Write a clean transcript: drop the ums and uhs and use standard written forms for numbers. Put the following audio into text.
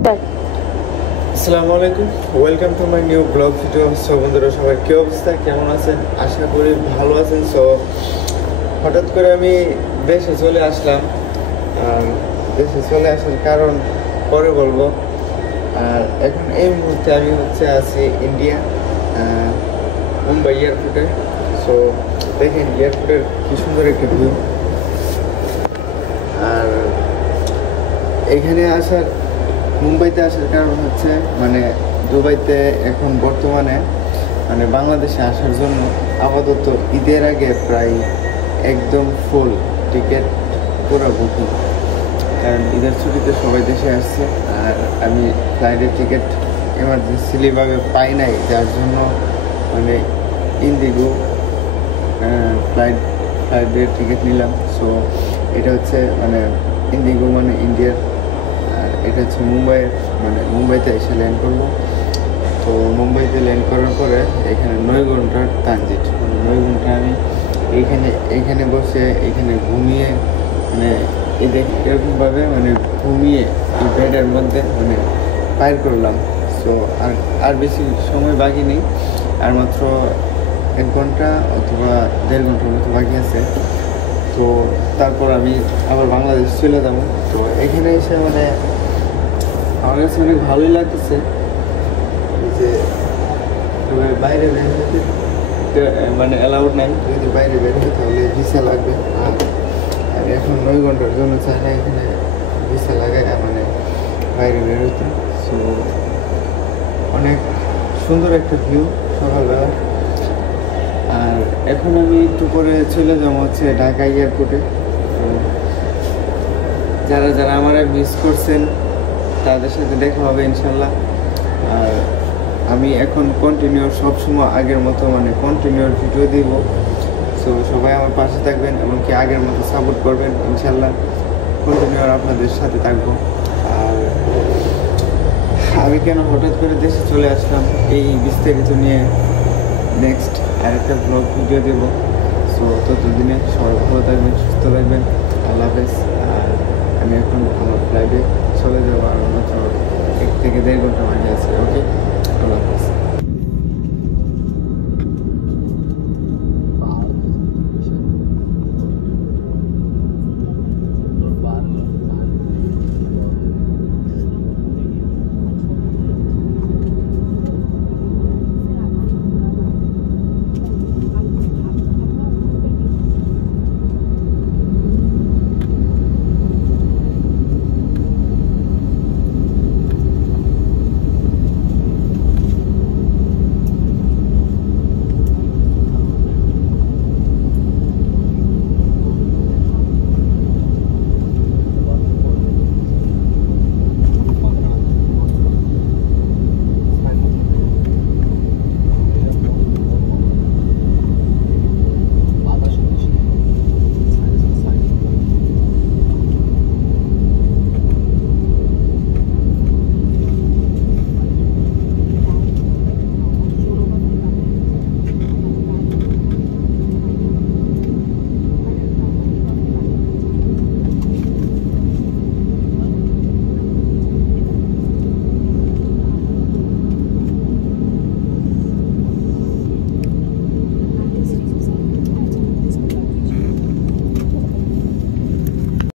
আসসালামু আলাইকুম, welcome to my new blog video. So বন্ধুরা, সবাই কী অবস্থা, কেমন আছেন? আশা করি ভালো আছেন। সো হঠাৎ করে আমি দেশে চলে আসলাম। আর দেশে চলে আসার কারণ পরে বলবো। আর এখন এই মুহূর্তে আমি আছি ইন্ডিয়া, মুম্বাই এয়ারপোর্টে। সো দেখেন এয়ারপোর্টের কি সুন্দর একটা ভিউ। আর এখানে মুম্বাইতে আসার কারণ হচ্ছে দুবাইতে এখন বর্তমানে বাংলাদেশে আসার জন্য আপাতত ঈদের আগে প্রায় একদম ফুল টিকিট পুরো বুকিং। কারণ ঈদের ছুটিতে সবাই দেশে আসছে, আর আমি ফ্লাইটের টিকিট এমার্জেন্সিলিভাবে পাই নাই, যার জন্য ইন্ডিগো ফ্লাইটের টিকিট নিলাম। সো এটা হচ্ছে ইন্ডিগো ইন্ডিয়ার, আর এটা হচ্ছে মুম্বাইতে এসে ল্যান্ড করবো। তো মুম্বাইতে ল্যান্ড করার পরে এখানে 9 ঘন্টার ট্রানজিট। 9 ঘন্টা আমি এখানে বসে এখানে ঘুমিয়ে এরকমভাবে ঘুমিয়ে এই বেডের মধ্যে পার করলাম। সো আর বেশি সময় বাকি নেই, আর মাত্র 1 ঘন্টা অথবা 1.5 ঘন্টার মতো বাকি আছে। তো তারপর আমি আবার বাংলাদেশ চলে যাবো। তো এখানে এসে আমার কাছে অনেক ভালোই লাগতেছে যে বাইরে বের হতে অ্যালাউড নাই। যদি বাইরে বের হয় তাহলে ভিসা লাগবে। আর এখন 9 ঘন্টার জন্য চাইলে এখানে ভিসা লাগায় বাইরে বের হতে। সো অনেক সুন্দর একটা ভিউ সকালবেলা। আর এখন আমি একটু করে চলে যাবো ঢাকা এয়ারপোর্টে। তো যারা আমার মিস করছেন তাদের সাথে দেখা হবে ইনশাল্লাহ। আর আমি এখন সবসময় আগের মতো কন্টিনিউর ভিডিও দিব। সো সবাই আমার পাশে থাকবেন, এমনকি আগের মতো সাপোর্ট করবেন ইনশাল্লাহ। কন্টিনিউর আপনাদের সাথে থাকবো। আর আমি কেন হঠাৎ করে দেশে চলে আসলাম এই বিস্তারিত নিয়ে নেক্সট আরেকটা ব্লগ ভিডিও দেবো। সো ততদিনে সবাই ভালো থাকবেন, সুস্থ থাকবেন। আল্লাহ হাফেজ। আর আমি এখন আমার ফ্লাইটে চলে যাবো, আর মাত্র 1 থেকে 1.5 ঘন্টা বাকি আছে। ওকে, আল্লাহ হাফেজ।